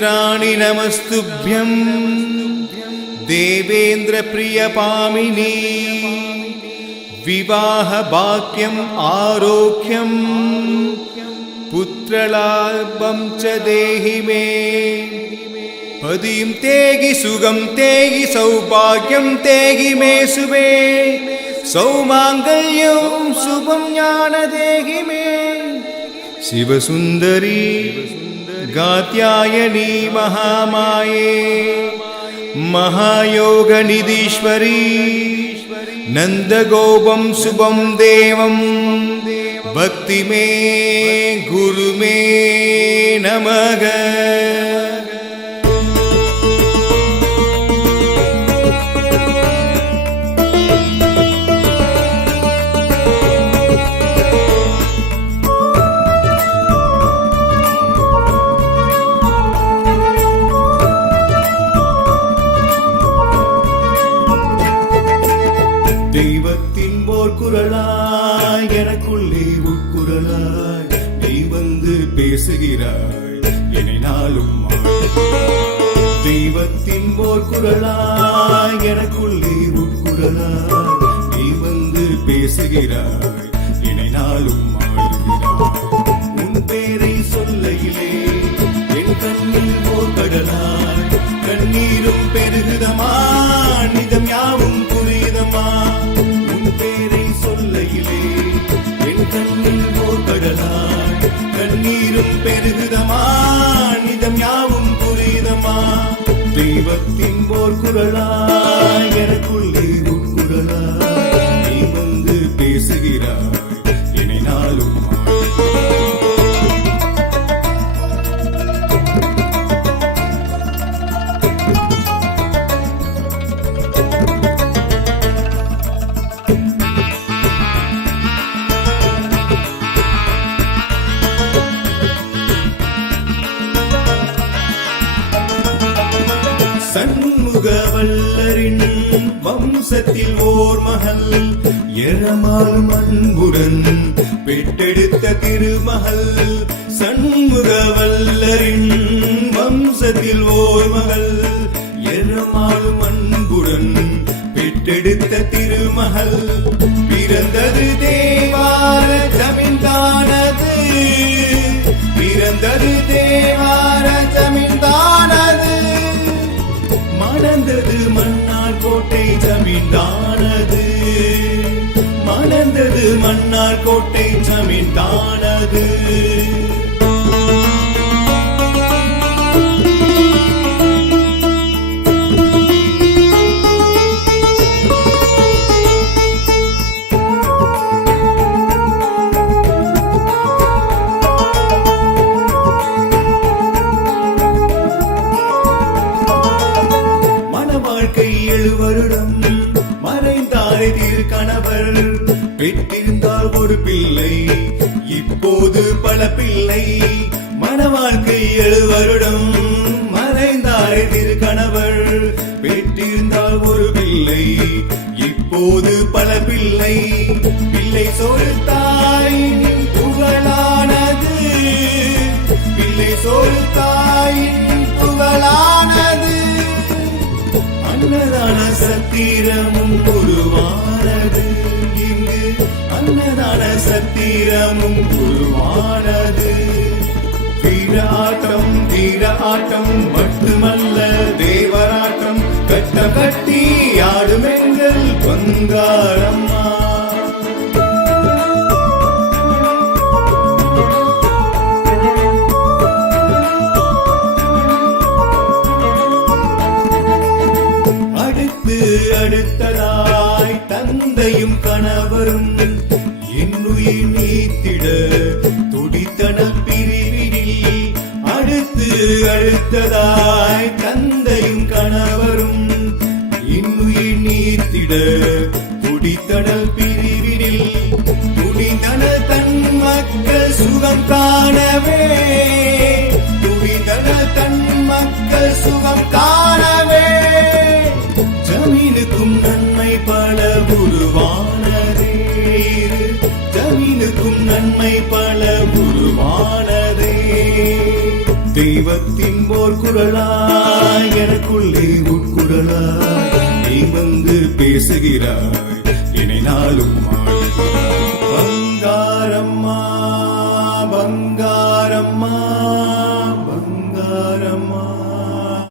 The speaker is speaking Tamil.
सर्वेन्द्राणि नमस्तुभ्यं देवेन्द्र प्रियपामिनी विवाह भाग्यम आरोग्यम पुत्रलाभं च देहि मे पदिं तेहि सुगं तेहि सौभाग्यं तेहि मे शुभे सौमांगल्यं शुभं ज्ञान देहि मे शिवसुंदरी गात्यायनी महामाये महायोगनिधीश्वरी नंदगोपं शुभं देवं भक्ति मे गुरु मे नमः। தெய்வத்தின் போர் குரலாய் எனக்குள்ளே உட்குரலாய் நீ வந்து பேசுகிறாய் என்னை நாளும் தெய்வத்தின் போர் குரலாய் எனக்குள்ளே உட்குரலாய் நீ வந்து பேசுகிறாய் என்னை நாளும் உன் பேரை சொல்லையிலே என் கண்ணில் போர் கடலாய் கண்ணீரும் பெருகுதமா நிதம் யாவும் புரியுதமா உன் பேரை சொல்லையிலே என் கண்ணில் போர் கடலாய் கண்ணீரும் பெருகுதமா நிதம் யாவும் புரியுதமா தெய்வத்தின் போர் குரலாய் எனக்குள்ளே உட்குரலாய் நீ வந்து பேசுகிறாய் என்னை நாளும் சண்முகவல்லரின் வம்சத்தில் ஓர் மகள் எரமாலும் அன்புடன் பெற்றெடுத்த திருமகள் சண்முகவல்லரின் வம்சத்தில் ஓர் மகள் எரமாலும் அன்புடன் பெற்றெடுத்த திருமகள் பிறந்தது தேவார ஜமீன்தானது பிறந்தது தேவார ஜமீன்தானது மணந்தது மன்னார் கோட்டை ஜமீன்தானது மணந்தது மன்னார் கோட்டை ஜமீன்தானது வருடம் மறைந்தாரே திரு கணவர் பெற்றிருந்தால் ஒரு பிள்ளை இப்போது பல பிள்ளை மணவாழ்க்கை 7 வருடம் மறைந்தாரே திரு கணவர் பெற்றிருந்தால் ஒரு பிள்ளை இப்போது பல பிள்ளை பிள்ளை சோறு தாயின் புகழானது பிள்ளை சோறு தாயின் புகழானது அன்னதான சத்திரமும் உருவானது இங்கு அன்னதான சத்திரமும் உருவானது வீர ஆட்டம் மட்டுமல்ல தேவராட்டம் கட்ட கட்டி ஆடுமெங்கள் பங்காரம்மா அடுத்ததாய் தந்தையும் கணவரும் என்னுயிர் நீத்திட துடித்தனல் பிரிவினில் அடுத்ததாய் தந்தையும் கணவரும் இன்னுயிர் நீத்திட துடித்தனல் பிரிவினில் துடித்தனல் தன் மக்கள் சுகம் காணவே துடித்தனல் தன் மக்கள் சுகம் காணவே ஜமீனுக்கும் நன்மை பல உருவானதே ஜமீனுக்கும் நன்மை பல உருவானதே தெய்வத்தின் ஓர் குரலாய் எனக்குள்ளே உட்குரலாய் நீ வந்து பேசுகிறாய் என்னை நாளும்